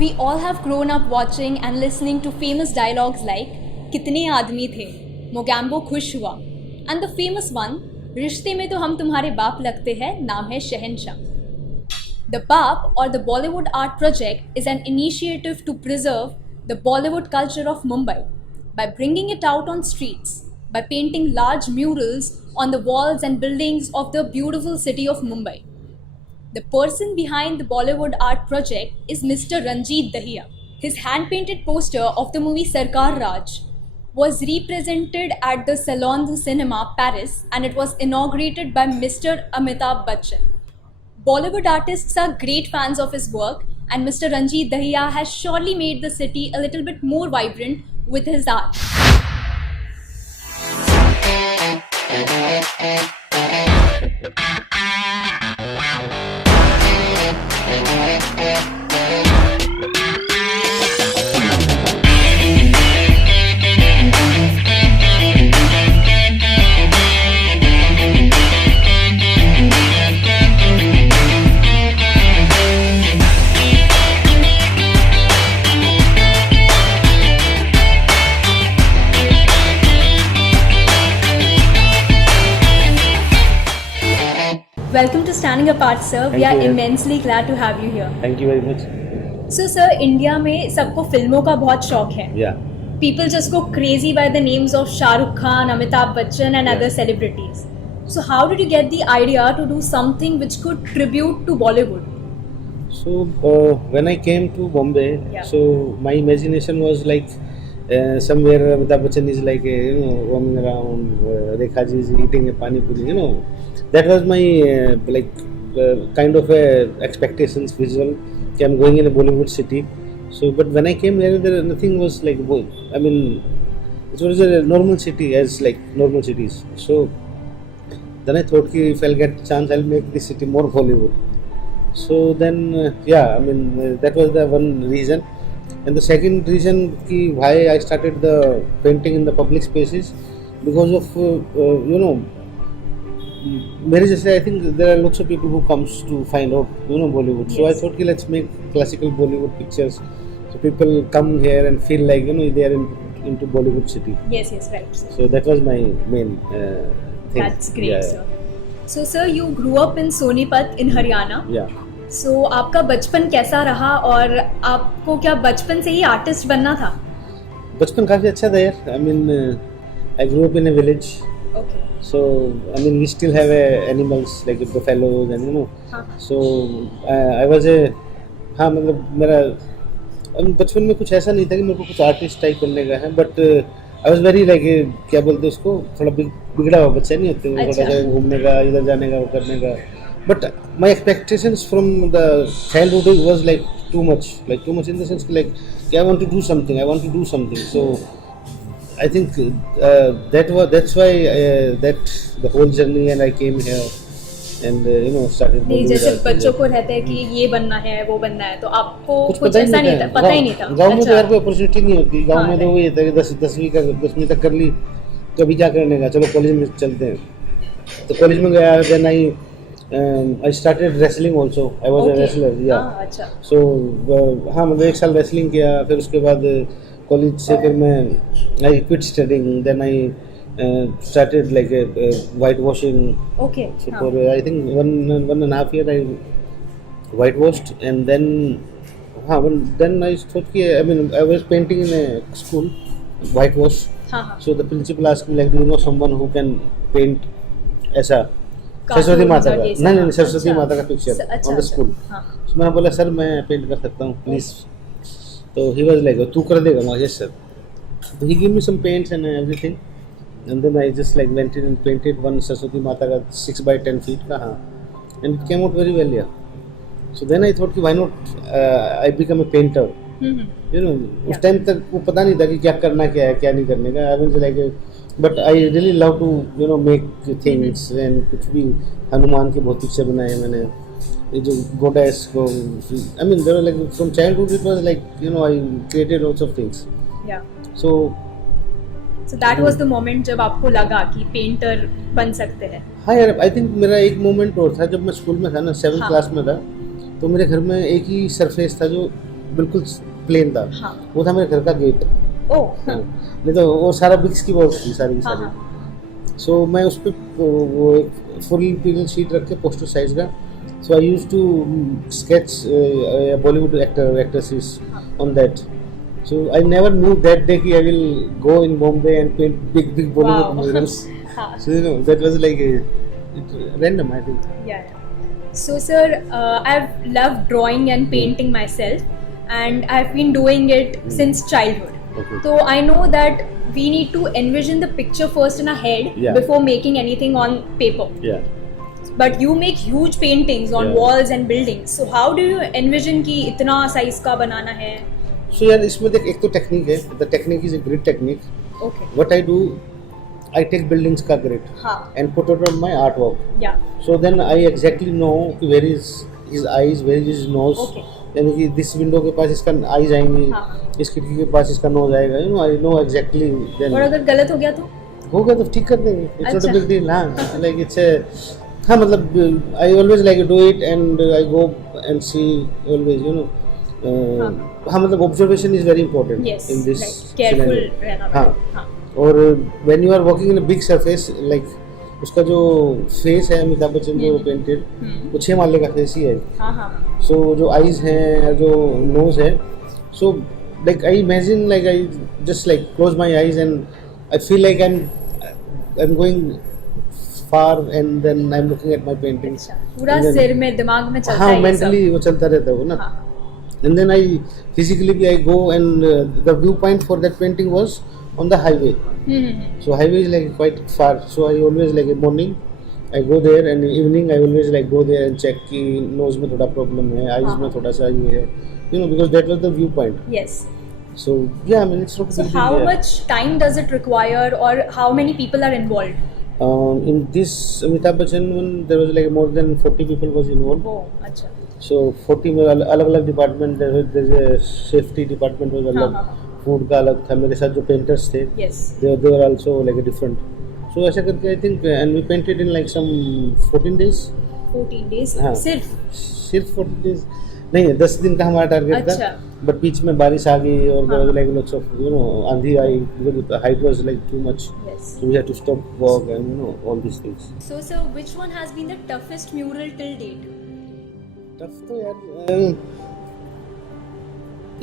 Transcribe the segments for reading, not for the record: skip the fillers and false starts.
We all have grown up watching and listening to famous dialogues like कितने आदमी थे, मोगैम्बो खुश हुआ, and the famous one, रिश्ते में तो हम तुम्हारे बाप लगते हैं, नाम है शहंशाह. The BAP or the Bollywood Art Project is an initiative to preserve the Bollywood culture of Mumbai by bringing it out on streets, by painting large murals on the walls and buildings of the beautiful city of Mumbai. The person behind the Bollywood Art Project is Mr. Ranjit Dahiya. His hand-painted poster of the movie Sarkar Raj was represented at the Salon du Cinema, Paris, and it was inaugurated by Mr. Amitabh Bachchan. Bollywood artists are great fans of his work, and Mr. Ranjit Dahiya has surely made the city a little bit more vibrant with his art. Welcome to Standing Apart, sir. We are immensely glad to have you here. Thank you very much. So, sir, India में सबको फिल्मों का बहुत शौक है. Yeah. People just go crazy by the names of Shah Rukh Khan, Amitabh Bachchan, and other celebrities. So, how did you get the idea to do something which could tribute to Bollywood? So when I came to Bombay, so my imagination was like somewhere Amitabh Bachchan is like roaming around, Rekha ji is eating a pani puri, That was my kind of expectations visual. I'm going in a Bollywood city. So, but when I came here, nothing was like. I mean, it was a normal city as like normal cities. So then I thought, if I'll get a chance, I'll make this city more Bollywood. So then, that was the one reason. And the second reason why I started the painting in the public spaces, because of I think there are lots of people who comes to find out Bollywood. So I thought, let's make classical Bollywood pictures, so people come here and feel like they are into Bollywood city. Yes, right. So that was my main thing. That's great, sir. So, sir, you grew up in Sonipat in Haryana. Yeah. So, आपका बचपन कैसा रहा और आपको क्या बचपन से ही artist बनना था? बचपन काफी अच्छा था यार. I grew up in a village. Okay. So we still have animals like buffaloes and So I was मेरा बचपन में कुछ ऐसा नहीं था कि मेरे को कुछ आर्टिस्ट टाइप बनने का है, but I was very like क्या बोलते हैं उसको, थोड़ा बिगड़ा हुआ बच्चा नहीं होते, थोड़ा सा घूमने का, इधर जाने का, वो करने का. But my expectations from the childhood was like too much in the sense like I want to do something. So I think that's why that the whole journey, and I came here and started. नहीं, जैसे बच्चों को रहता है कि ये बनना है, वो बनना है, तो आपको कुछ ऐसा नहीं था, पता ही नहीं था. गांव में तो यार कोई अपॉर्चुनिटी नहीं होती. गांव में तो वही था कि 10वीं तक कर ली, तो अभी क्या करने का, चलो कॉलेज में चलते हैं. तो कॉलेज में गया, then I started wrestling also. I was a wrestler. Yeah. अच्छा. So मतलब 1 साल wrestling किया, फिर उसके बाद कॉलेज से फिर मैं I quit studying. Then I started like whitewashing. Okay. So for I think one and a half year I whitewashed, and then I thought I was painting in a school, whitewash. So the principal asked me like, do you know someone who can paint ऐसा सरस्वती माता का? नहीं, सरस्वती माता का picture on the school. So मैंने बोला, sir मैं paint कर सकता हूँ प्लीज. तो he was like, तू कर देगा? मुझे sir. So he gave me some paints and everything, and then I just like went in and painted one Saraswati माता का 6 by 10 feet का, and it came out very well. So then I thought, why not I become a painter. उस time तक वो पता नहीं था कि क्या करना, क्या है, क्या नहीं करने का. I was like, but I really love to make things, and कुछ भी हनुमान के बहुत पिक्चर बनाए मैंने. ये जो goddess को, there were like from childhood it was like I created lots of things. Yeah. So that was the moment जब आपको लगा कि पेंटर बन सकते हैं. हाँ यार, I think मेरा एक मोमेंट और था जब मैं स्कूल में था ना, 7th क्लास में था. तो मेरे घर में एक ही सरफेस था जो बिल्कुल प्लेन था. हाँ. वो था मेरे घर का गेट. ओह. नहीं तो वो सारा बिक्स की वॉल्स थी सारी की सारी. सो मैं उस पर वो एक फुल पीनल शीट रख के पोस्टर साइज का. So I used to sketch Bollywood actresses on that. So I never knew that day कि I will go in Bombay and paint big Bollywood murals. So you know that was like random, I think. Yeah. So sir, I've loved drawing and painting myself, and I've been doing it since childhood. Okay. So I know that we need to envision the picture first in our head before making anything on paper. Yeah. But you make huge paintings on walls and buildings. So how do you envision कि इतना size का बनाना है? So यार इसमें देख, एक तो technique है. The technique is a grid technique. Okay. What I do, I take buildings का grid and put it on my artwork. Yeah. So then I exactly know where is his eyes, where is his nose. Okay. यानी कि this window के पास इसका eyes आएंगी, इस खिड़की के पास इसका nose आएगा. You know, I know exactly. Then और अगर गलत हो गया तो? होगा तो ठीक कर देंगे. It's not a big deal. हाँ, like it's a हाँ मतलब I always like to do it and I go and see always, you know. हाँ मतलब observation is very important in this careful रहना. हाँ. और when you are working in a big surface like उसका जो face है अमिताभ बच्चन जो painted वो 6 माले का फेस ही है. सो जो आईज हैं जो नोज है so like I imagine like I just like close my eyes and I feel like I am going far and then I am looking at my painting. पूरा सिर में दिमाग में चलता है. हाँ मेंटली वो चलता रहता है वो ना. And then I physically I go and the viewpoint for that painting was on the highway. So highway is like quite far. So I always like in morning I go there and evening I always like go there and check कि nose में थोड़ा problem है, eyes में थोड़ा सा ये है, you know because that was the viewpoint. Yes. So yeah, I mean it's not. So how much time does it require or how many people are involved? In this Amitabh Bachchan one there was like more than 40 people was involved. Oh, अच्छा. So 40 में अलग-अलग department there's a safety department was अलग, food का अलग था. मेरे साथ जो पेंटर्स थे they were also like a different. So ऐसा करके I think and we painted in like some 14 days. 14 days हाँ, सिर्फ 14 days नहीं है 10 दिन का हमारा टारगेट था. बट बीच में बारिश आ गई और there was like lots of you know आंधी आई because the height was like too much. So we had to stop work and you know all these things. So sir, which one has been the toughest mural till date? Tough तो यार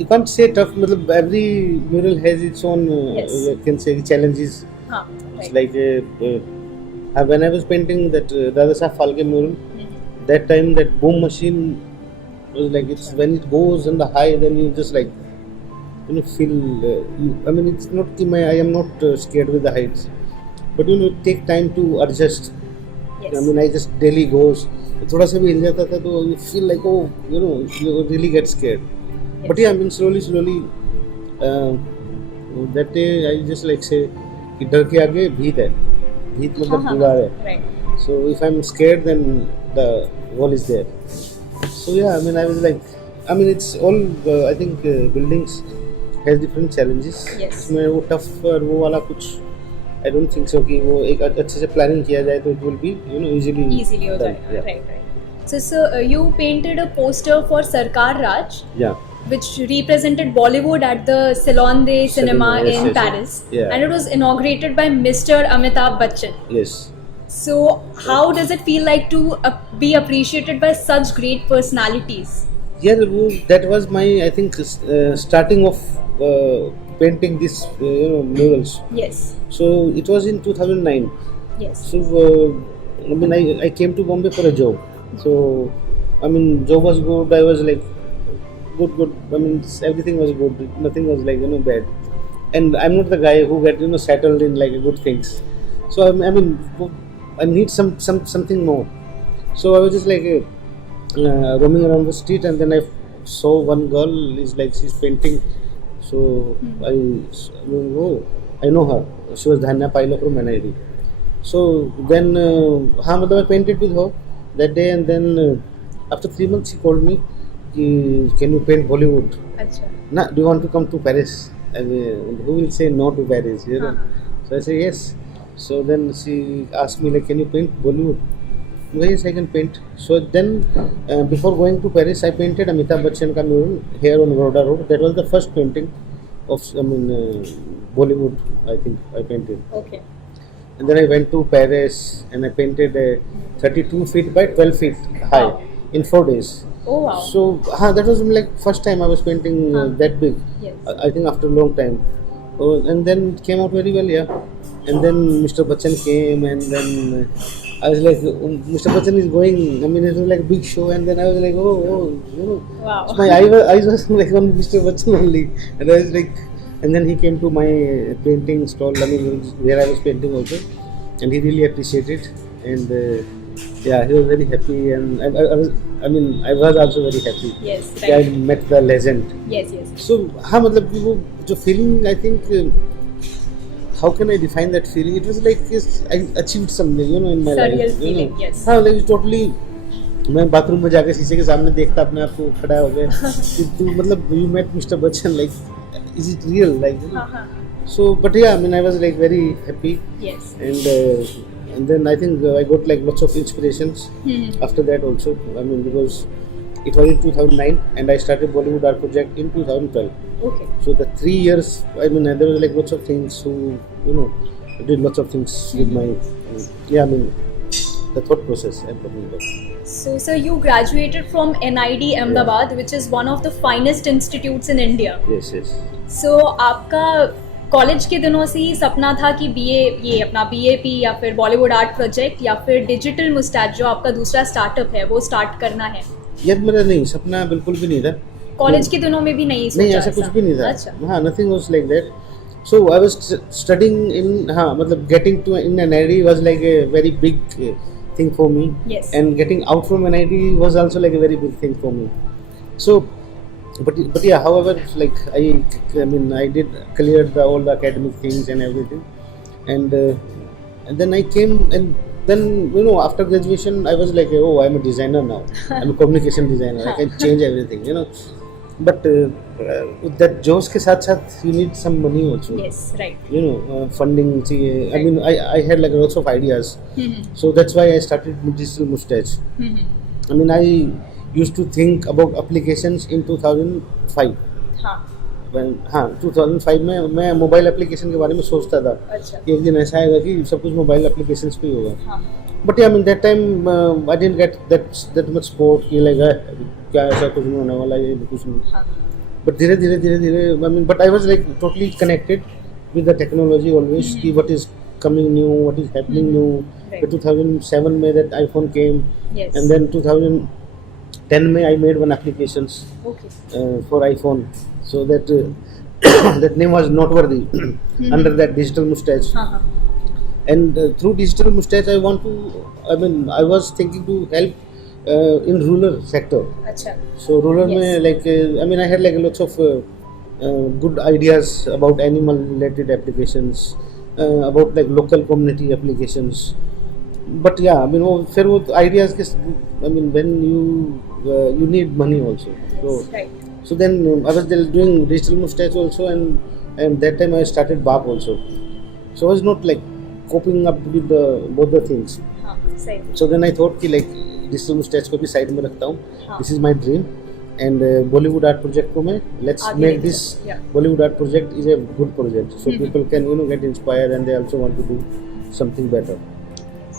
you can't say tough मतलब every mural has its own you can say challenges. It's like when I was painting that Dada Saab Phalke mural that time that boom machine was like it's when it goes on the high then you just like you know feel I mean it's not I am not scared with the heights but you know take time to adjust. I mean I just daily goes थोड़ा सा भी हिल जाता था तो you feel like oh you know you really get scared. But yeah I mean slowly that day I just like say कि डर के आगे भीत है. भीत मतलब दीवार है. So if I'm scared then the wall is there. So yeah I mean I was like I mean it's all I think buildings has different challenges. इसमें वो tough और वो वाला कुछ I don't think so कि वो एक अच्छे से प्लानिंग किया जाए तो it will be you know easily हो जाएगा. Right. So you painted a poster for Sarkar Raj. Yeah. Which represented Bollywood at the Salon de Cinema in Paris. Yeah. And it was inaugurated by Mr. Amitabh Bachchan. Yes. So how does it feel like to be appreciated by such great personalities? Yeah, that was my I think starting of painting this you know murals. Yes. So it was in 2009. Yes. So I mean I came to Bombay for a job. So I mean job was good. I was like good. I mean everything was good. Nothing was like you know bad. And I'm not the guy who get you know settled in like good things. So I mean I need something more. So I was just like roaming around the street and then I saw one girl is like she's painting. So I know her. She was Dhanya Paila from NID. So then हाँ मतलब I painted with her that day and then after 3 months she called me can you paint Bollywood? अच्छा. Na, do you want to come to Paris? I mean, who will say no to Paris? You know. So I say yes. So then she asked me like can you paint Bollywood? yes, I can paint. So then, before going to Paris, I painted Amitabh Bachchan ka mural here on Baroda Road. That was the first painting of, Bollywood. I think I painted. Okay. And then I went to Paris and I painted a 32 feet by 12 feet high in 4 days. Oh wow. So that was like first time I was painting that big. Yes. I think after a long time. And then it came out very well, yeah. And then Mr. Bachchan came, and then I was like, Mr. Bachchan is going. I mean, it was like a big show, and then I was like, Wow. So my eyes was like on Mr. Bachchan only, and I was like, and then he came to my painting stall. I mean, where I was painting also, and he really appreciated, and yeah, he was very happy, and I was also very happy. Yes. Right. I met the legend. Yes. So हाँ मतलब कि वो जो feeling, I think how can I define that feeling? It was like I achieved something, in my Surreal life. feeling, yes. हाँ like totally. मैं bathroom में जाके शीशे के सामने देखता अपने आप को खड़ा हो गया कि तू मतलब you met Mr. Bachchan, like is it real, like so but yeah, I mean I was like very happy. Yes. And then I think I got like lots of inspirations after that also. I mean because it was in 2009 and I started Bollywood Art Project in 2012. Okay. So the 3 years, I mean there was like lots of things who I did lots of things with my the thought process I'm talking about. So sir, you graduated from NID Ahmedabad, which is one of the finest institutes in India. Yes. So आपका college के दिनों से ही सपना था कि ये अपना BAP या फिर बॉलीवुड आर्ट प्रोजेक्ट या फिर डिजिटल मुस्टैच जो आपका दूसरा स्टार्टअप है वो स्टार्ट करना है? यार मेरा नहीं, सपना बिल्कुल भी नहीं था. कॉलेज के दिनों में भी नहीं सोचा? नहीं, ऐसा कुछ भी नहीं था. अच्छा. हाँ, nothing was like that. So I was studying in मतलब getting to in NID was like a very big thing for me. Yes. And getting out from NID was also like a very big thing for me. So but yeah, however, like I mean I did clear all the academic things and everything, and then I came, and then after graduation I was like, oh, I'm a designer now. I'm a communication designer. I can change everything, But with that जोश के साथ you need some money also. Yes, right. Funding चाहिए. Right. I mean I had like lots of ideas. So that's why I started Digital Mustache. I mean I used to think about applications in 2005. When 2005 में मैं mobile application के बारे में सोचता था. अच्छा. एक दिन ऐसा आएगा कि सब कुछ मोबाइल एप्लीकेशंस पे ही होगा. But yeah, I mean that time I didn't get that much support कि like क्या ऐसा कुछ नहीं होने वाला, ये कुछ नहीं. But धीरे I mean but I was like totally connected with the technology always. कि what is coming new, what is happening new. Right. 2007 में that iPhone came. Yes. And then 2010 में I made one applications for iPhone, so that that name was noteworthy under that Digital Mustache. And through Digital Mustache I was thinking to help in rural sector. Achha. So rural yes. में like I mean I had like lots of good ideas about animal related applications, about like local community applications. But yeah, I mean फिर वो ideas के I mean when you need money also. So right. So then I was doing Digital Mustache also, and that time I started BAP also. So I was not like coping up with both the things. Same. So then I thought कि like Digital Mustache को भी side में रखता हूँ. This is my dream, and Bollywood Art Project को मैं let's make this Bollywood Art Project is a good project, so people can get inspired and they also want to do something better.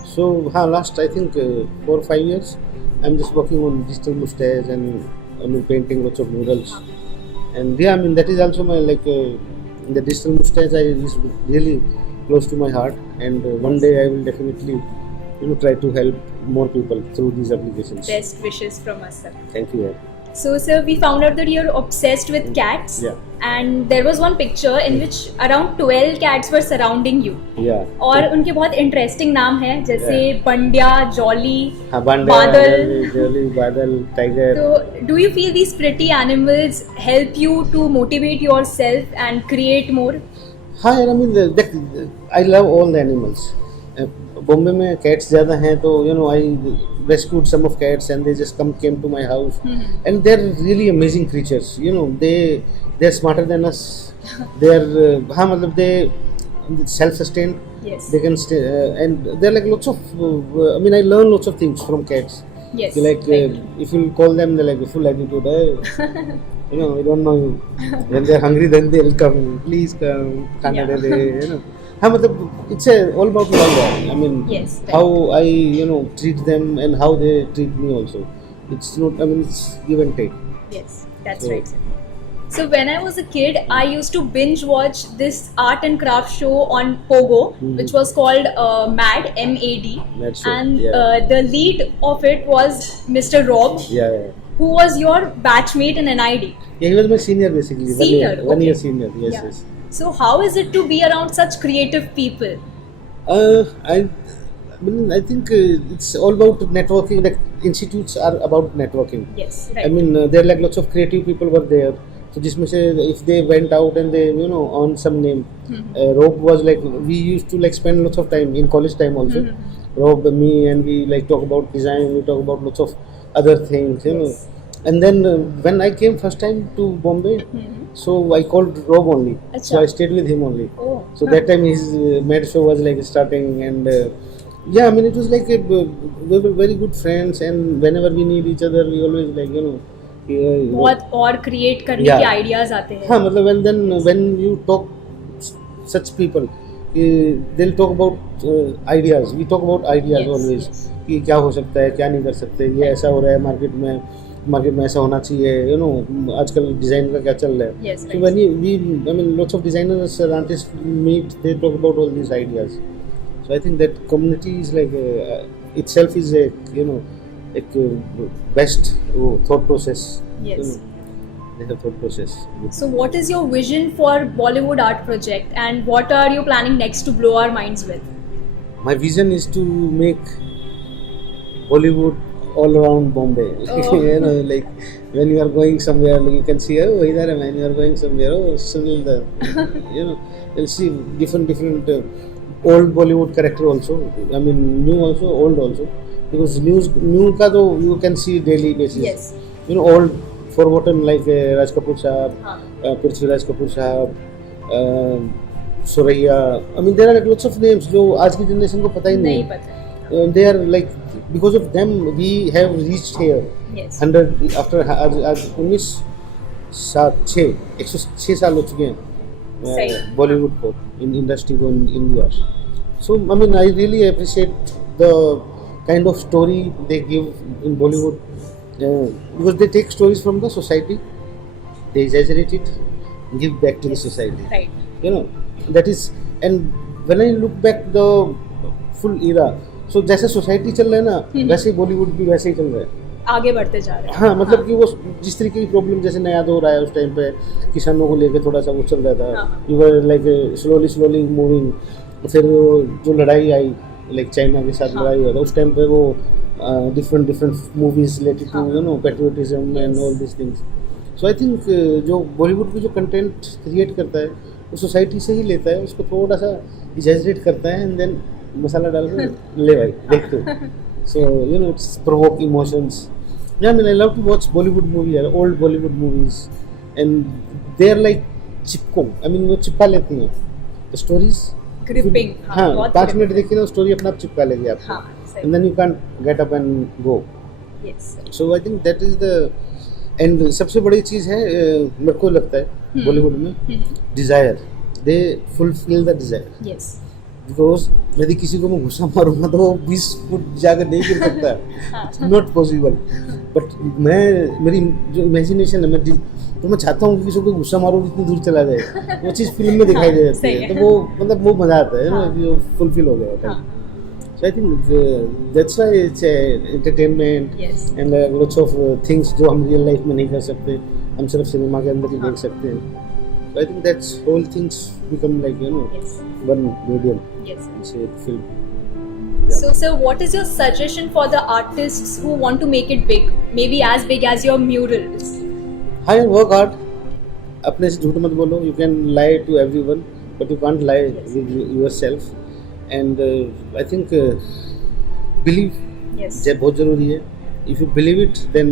So last I think 4 or 5 years I'm just working on Digital Mustache and painting lots of murals. And yeah, I mean that is also my like the Digital Mustache is really close to my heart, and one day I will definitely try to help more people through these applications. Best wishes from us, sir. Thank you. So sir, we found out that you're obsessed with cats. Yeah. And there was one picture in which around 12 cats were surrounding you. Yeah. और उनके बहुत interesting नाम हैं, जैसे बंड्या, jolly, बादल, jolly, बादल, tiger. So do you feel these pretty animals help you to motivate yourself and create more? हाँ यार, I mean I love all the animals. Bombay में cats ज़्यादा हैं, तो I rescued some of cats and they just came to my house, and they're really amazing creatures. They're smarter than us. They're मतलब self-sustained. Yes. They can stay, and there are like lots of. I mean, I learn lots of things from cats. Yes. Like if you call them, they're like full attitude. You know, I don't know. When they're hungry, then they'll come. Please come, khana de de. You know. हाँ मतलब it's all about love. I mean, yes, how I treat them and how they treat me also. It's not. I mean, it's give and take. Yes, that's right. So when I was a kid, I used to binge watch this art and craft show on Pogo, which was called MAD, M-A-D. And the lead of it was Mr. Rob, who was your batchmate in NID. Yeah, he was my senior basically. Senior? One year senior, yes. So how is it to be around such creative people? I think it's all about networking. Like institutes are about networking. Yes, right. I mean, there are like lots of creative people were there. So जिसमें से if they went out and they earn some name, Rob was like, we used to like spend lots of time in college time also. Rob, me, and we like talk about design. We talk about lots of other things, you know. And then when I came first time to Bombay, so I called Rob only. Achha. So I stayed with him only. Oh. So that time his Mad show was like starting, and yeah, I mean it was like we were very good friends, and whenever we need each other, we always like बहुत और create करने के ideas आते हैं. हाँ मतलब when you talk such people, they'll talk about ideas. We talk about ideas always. कि क्या हो सकता है, क्या नहीं कर सकते, ये ऐसा हो रहा है मार्केट में ऐसा होना चाहिए, आजकल डिजाइन का क्या चल रहा है. So when I mean lots of designers and artists meet, they talk about all these ideas. So I think that community is like itself is a best thought process. Yes. The thought process. So what is your vision for Bollywood Art Project, and what are you planning next to blow our minds with? My vision is to make Bollywood all around Bombay. Oh. Like when you are going somewhere, you can see, oh, here I am. When you are going somewhere, oh, Sunil there. You'll see different old Bollywood character also. I mean, new also, old also. Because new ka to you can see daily basis. Yes. Old forgotten like Raj Kapoor Sahab, Prithviraj Kapoor Sahab, Suraiya. I mean, there are like lots of names जो आज की generation को पता ही नहीं पता. They are like, because of them we have reached here. Yes. 100 after आज 106 साल हो चुके हैं Bollywood को in industry को in India. So I mean, I really appreciate the kind of story they give in Bollywood, because they take stories from the society, they exaggerate it, give back to the society. Right. That is, and when I look back the full era, so जैसे society चल रहा है ना, वैसे Bollywood भी वैसे ही चल रहा है. आगे बढ़ते जा रहे हैं. हाँ मतलब कि वो जिस तरीके की प्रॉब्लम जैसे नया दौर आया उस टाइम पे किसानों को लेके थोड़ा सा वो चल रहा था. You were like slowly moving. फिर जो लड़ाई आई like चाइना के साथ लड़ाई हुआ था उस टाइम पे वो different movies related to patriotism and all these things. So I think जो बॉलीवुड की जो कंटेंट क्रिएट करता है वो सोसाइटी से ही लेता है, उसको थोड़ा सा एग्जैजरेट करता है, एंड देन मसाला डाल के ले भाई देख तो. So it's provoke emotions. Yeah, I mean I love to watch Bollywood movie, old Bollywood movies, and they are like Chipko. I mean वो चिपका लेती हैं the stories. Gripping. हाँ 5 मिनट देखिए ना स्टोरी अपना आप चिपका लेगी आपको. And then you can't get up and go. Yes. So I think that is the, and सबसे बड़ी चीज़ है मेरे को लगता है बॉलीवुड में desire. They fulfill the desire. Yes. Because यदि किसी को मैं गुस्सा मारूंगा तो वो 20 फुट जाकर नहीं गिर सकता है. It's not possible. But मेरी जो imagination है मैं चाहता हूँ कि किसी को गुस्सा मारो कितनी दूर चला जाए, वो चीज़ फिल्म में दिखाई दे जाती है. तो वो मतलब वो मजा आता है ना कि वो फुलफिल हो गया. So I think that's why it's entertainment. Yes. And lots of things जो हम रियल लाइफ में नहीं कर सकते, हम सिर्फ सिनेमा के अंदर ही देख सकते हैं. So I think that's whole things become like one medium. Yes. It's a film. Yeah. So what is your suggestion for the artists who want to make it big, maybe as big as your murals? Higher work hard. अपने से झूठ मत बोलो. You can lie to everyone, but you can't lie with yourself. And I think believe. Yes. बहुत ज़रूरी है. If you believe it, then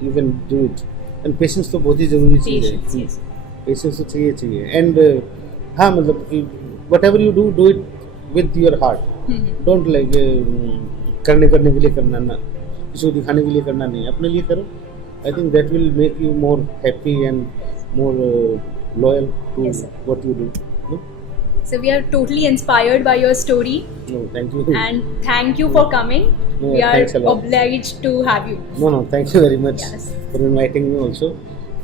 you can do it. And patience तो बहुत ही ज़रूरी चीज़ है. Patience तो चाहिए. And हाँ मतलब कि whatever you do it with your heart. Don't like करने के लिए करना ना, किसी को दिखाने के लिए करना नहीं, अपने लिए करो. I think that will make you more happy and more loyal to Yes, sir. what you do. No? So we are totally inspired by your story, No, thank you. and thank you for coming. No, We are thanks a lot. obliged to have you. No, thank you very much Yes. for inviting me also,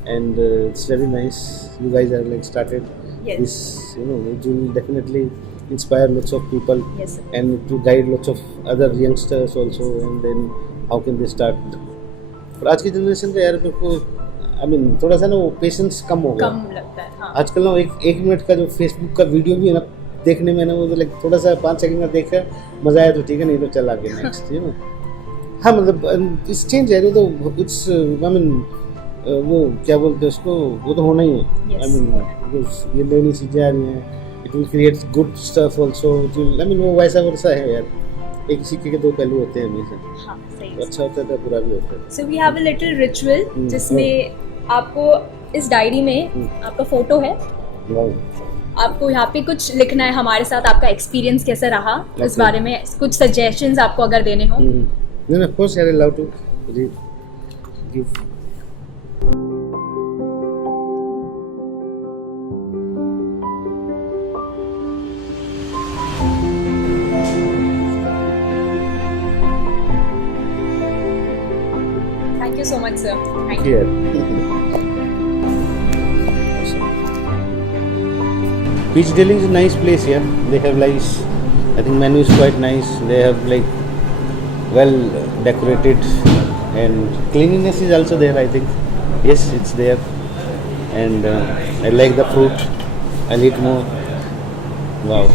and it's very nice. You guys are like started Yes. this, it will definitely inspire lots of people, Yes, sir. and to guide lots of other youngsters also, and then how can they start. और आज की generation का यार मेरे को थोड़ा सा ना वो पेशेंस कम हो गया. कम लगता है. हाँ. आजकल ना एक मिनट का जो फेसबुक का वीडियो भी है ना, देखने में ना वो तो लाइक थोड़ा सा 5 सेकंड का देखा, मजा आया तो ठीक है, नहीं तो चल आगे नेक्स्ट. हाँ मतलब इस चेंज है तो इट्स वो क्या बोलते हैं उसको, वो तो होना ही है. Yes. ये नई नई चीज़ें आ रही हैं, it will create good stuff also. वो वैसा वैसा है यार, एक सिक्के के दो पहलू होते हैं हमेशा. हाँ, सही है. अच्छा होता है बुरा भी होता है. So we have a little ritual जिसमें आपको इस डायरी में आपका फोटो है, Wow. आपको यहाँ पे कुछ लिखना है हमारे साथ, आपका एक्सपीरियंस कैसा रहा इस Okay. बारे में, कुछ सजेशंस आपको अगर देने हो. No, of course, I love to give. Thank you so much, sir. Thank you. Here. Beach Dealing is a nice place here. They have nice, I think menu is quite nice. They have like well decorated, and cleanliness is also there, I think. Yes, it's there. And I like the fruit. I'll eat more. Wow.